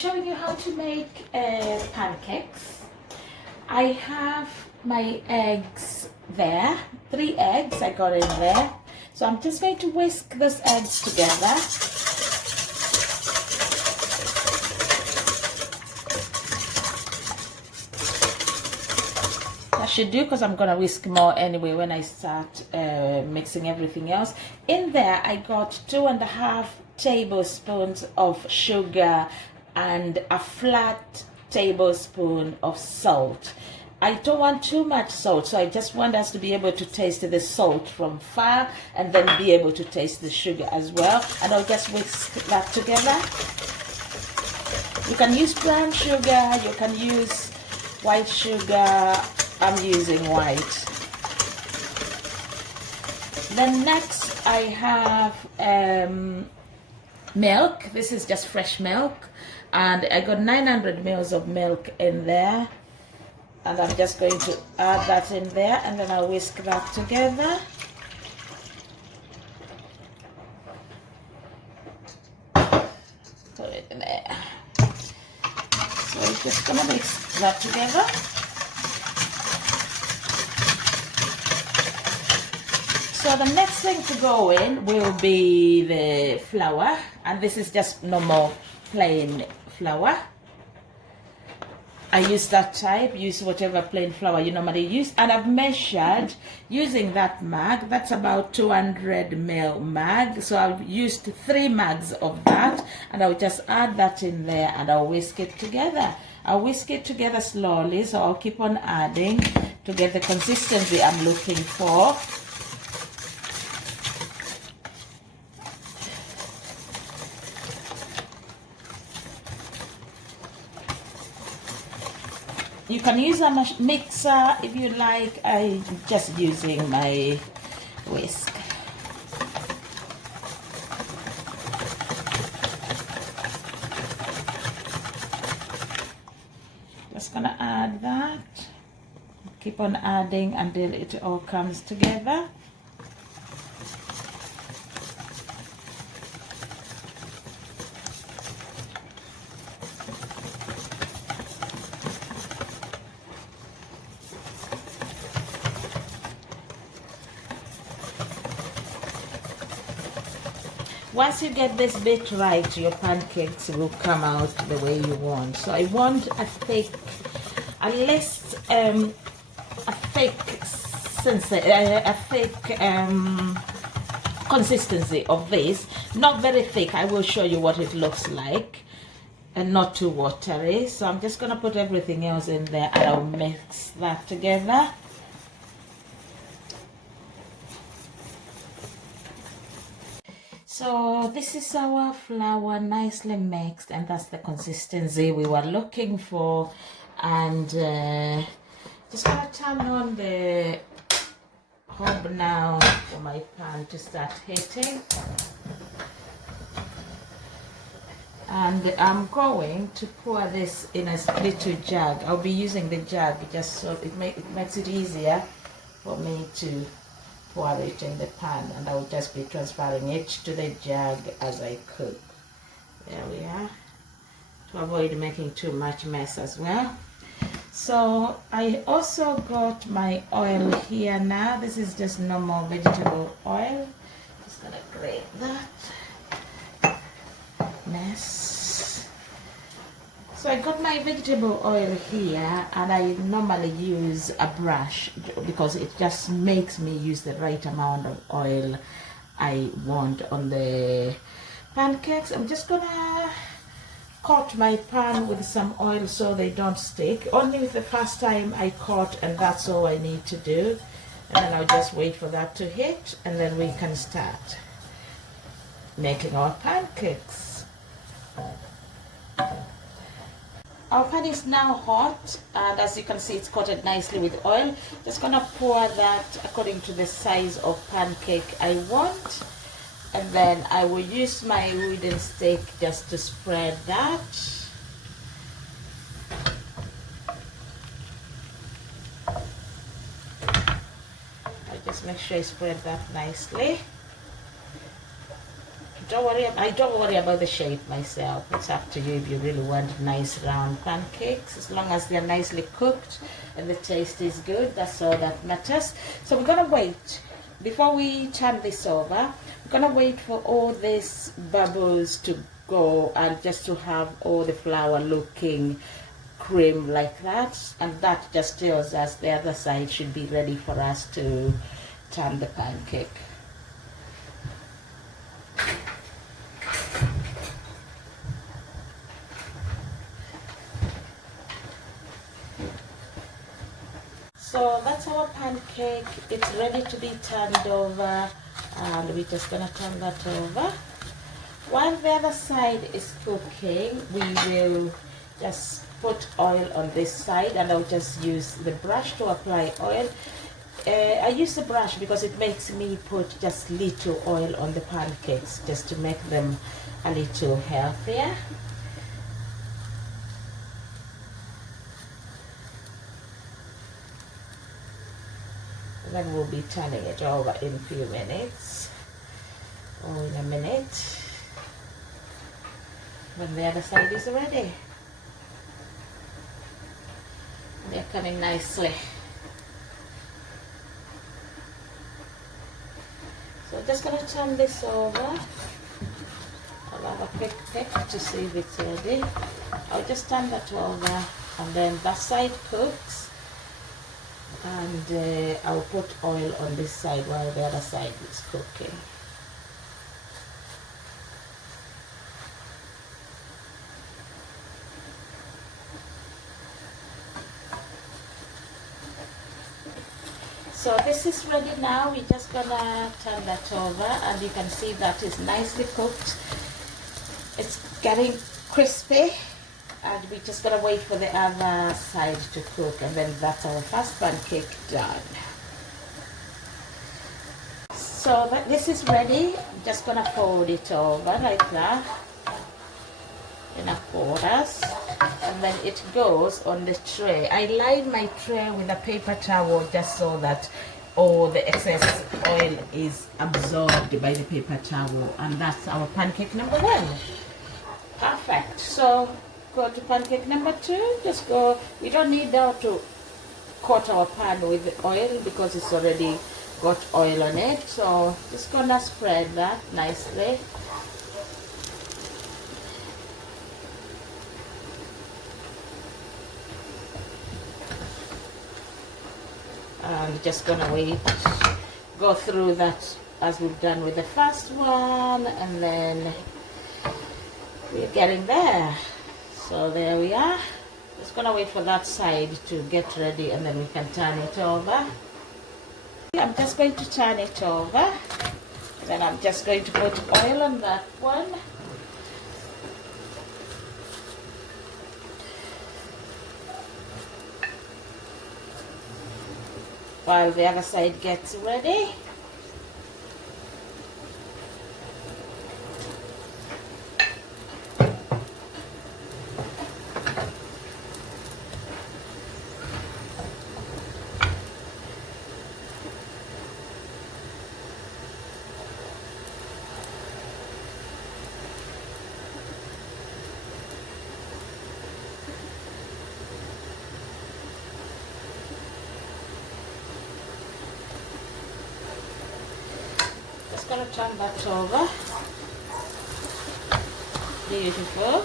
Showing you how to make pancakes. I have my eggs there, 3 eggs I got in there. So I'm just going to whisk those eggs together. I should do because I'm gonna whisk more anyway when I start mixing everything else. In there I got 2.5 tablespoons of sugar and a flat tablespoon of salt. I don't want too much salt, so I just want us to be able to taste the salt from far and then be able to taste the sugar as well. And I'll just whisk that together. You can use brown sugar, you can use white sugar. I'm using white. Then next I have milk. This is just fresh milk, and I got 900 mils of milk in there, and I'm just going to add that in there, and then I'll whisk that together. Put it in there. So I'm just gonna mix that together. So the next thing to go in will be the flour, and this is just normal plain flour. I use that type, use whatever plain flour you normally use, and I've measured using that mug. That's about 200 ml mug, so I've used 3 mugs of that, and I'll just add that in there and I'll whisk it together. I'll whisk it together slowly, so I'll keep on adding to get the consistency I'm looking for. You can use a mixer if you like. I'm just using my whisk. Just gonna add that. Keep on adding until it all comes together. Once you get this bit right, your pancakes will come out the way you want. So I want a thick, at least a thick consistency of this. Not very thick. I will show you what it looks like, and not too watery. So I'm just gonna put everything else in there and I'll mix that together. So this is our flour nicely mixed, and that's the consistency we were looking for. And just gonna turn on the hob now for my pan to start heating. And I'm going to pour this in a little jug. I'll be using the jug just so it makes it easier for me to pour it in the pan, and I will just be transferring it to the jug as I cook. There we are, to avoid making too much mess as well. So I also got my oil here now. This is just normal vegetable oil. Just gonna grate that mess. So I got my vegetable oil here, and I normally use a brush because it just makes me use the right amount of oil I want on the pancakes. I'm just gonna coat my pan with some oil so they don't stick. Only the first time I coat, and that's all I need to do. And then I'll just wait for that to heat, and then we can start making our pancakes. Our pan is now hot, and as you can see, it's coated nicely with oil. Just gonna pour that according to the size of pancake I want, and then I will use my wooden stick just to spread that. I just make sure I spread that nicely. I don't worry about the shape myself. It's up to you if you really want nice round pancakes. As long as they're nicely cooked and the taste is good, that's all that matters. So we're gonna wait. Before we turn this over, we're gonna wait for all these bubbles to go and just to have all the flour looking cream like that, and that just tells us the other side should be ready for us to turn the pancake. So that's our pancake. It's ready to be turned over, and we're just gonna turn that over. While the other side is cooking, we will just put oil on this side, and I'll just use the brush to apply oil. I use the brush because it makes me put just little oil on the pancakes just to make them a little healthier. Then we'll be turning it over in a few minutes, or in a minute, when the other side is ready. They're coming nicely. So I'm just going to turn this over. I'll have a quick pick to see if it's ready. I'll just turn that over, and then that side cooks. And I'll put oil on this side while the other side is cooking. So this is ready now. We're just gonna turn that over, and you can see that is nicely cooked. It's getting crispy. And we're just gonna wait for the other side to cook, and then that's our first pancake done. So this is ready. I'm just gonna fold it over like that in a quarters, and then it goes on the tray. I line my tray with a paper towel just so that all the excess oil is absorbed by the paper towel, and that's our pancake number 1. Perfect. So go to pancake number 2. Just go. We don't need now to coat our pan with oil because it's already got oil on it. So just gonna spread that nicely. And just gonna wait, go through that as we've done with the first one, and then we're getting there. So there we are. Just gonna wait for that side to get ready, and then we can turn it over. I'm just going to turn it over. Then I'm just going to put oil on that one. While the other side gets ready. Gonna turn that over. Beautiful.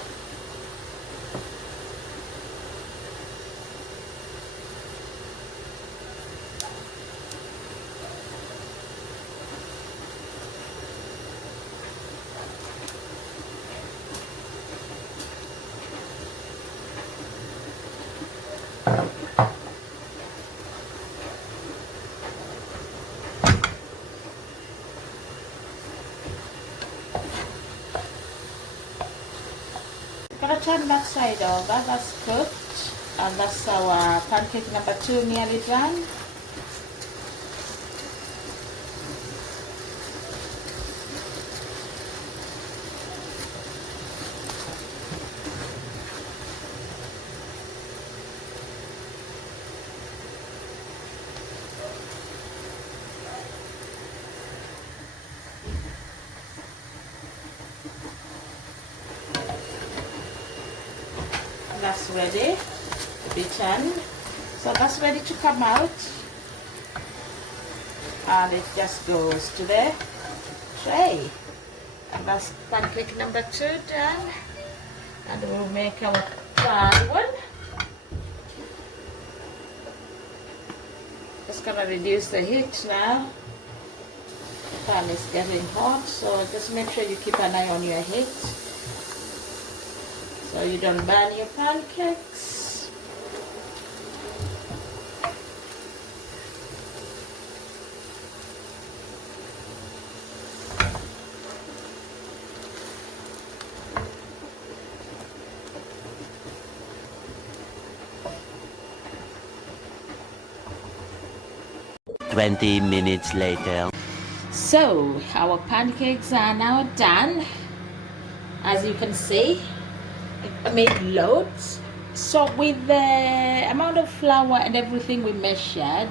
Gonna turn that side over. That's cooked, and that's our pancake number 2 nearly done. that's ready to be turned. So that's ready to come out. And it just goes to the tray. And that's pancake number 2 done. And we'll make our 3rd one. Just gonna reduce the heat now. The pan is getting hot, so just make sure you keep an eye on your heat so you don't burn your pancakes. Twenty minutes later. So our pancakes are now done. As you can see, I made loads. So with the amount of flour and everything we measured,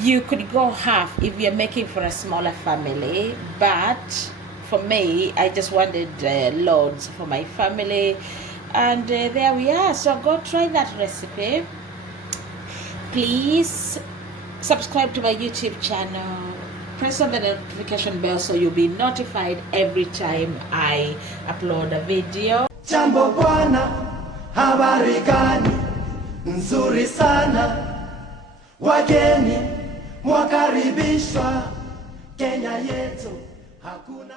you could go half if you're making for a smaller family. But for me, I just wanted loads for my family. And there we are. So go try that recipe. Please subscribe to my YouTube channel. Press on the notification bell so you'll be notified every time I upload a video. Jambo bwana, habari gani? Nzuri sana. Wageni mwakaribishwa Kenya yetu. Hakuna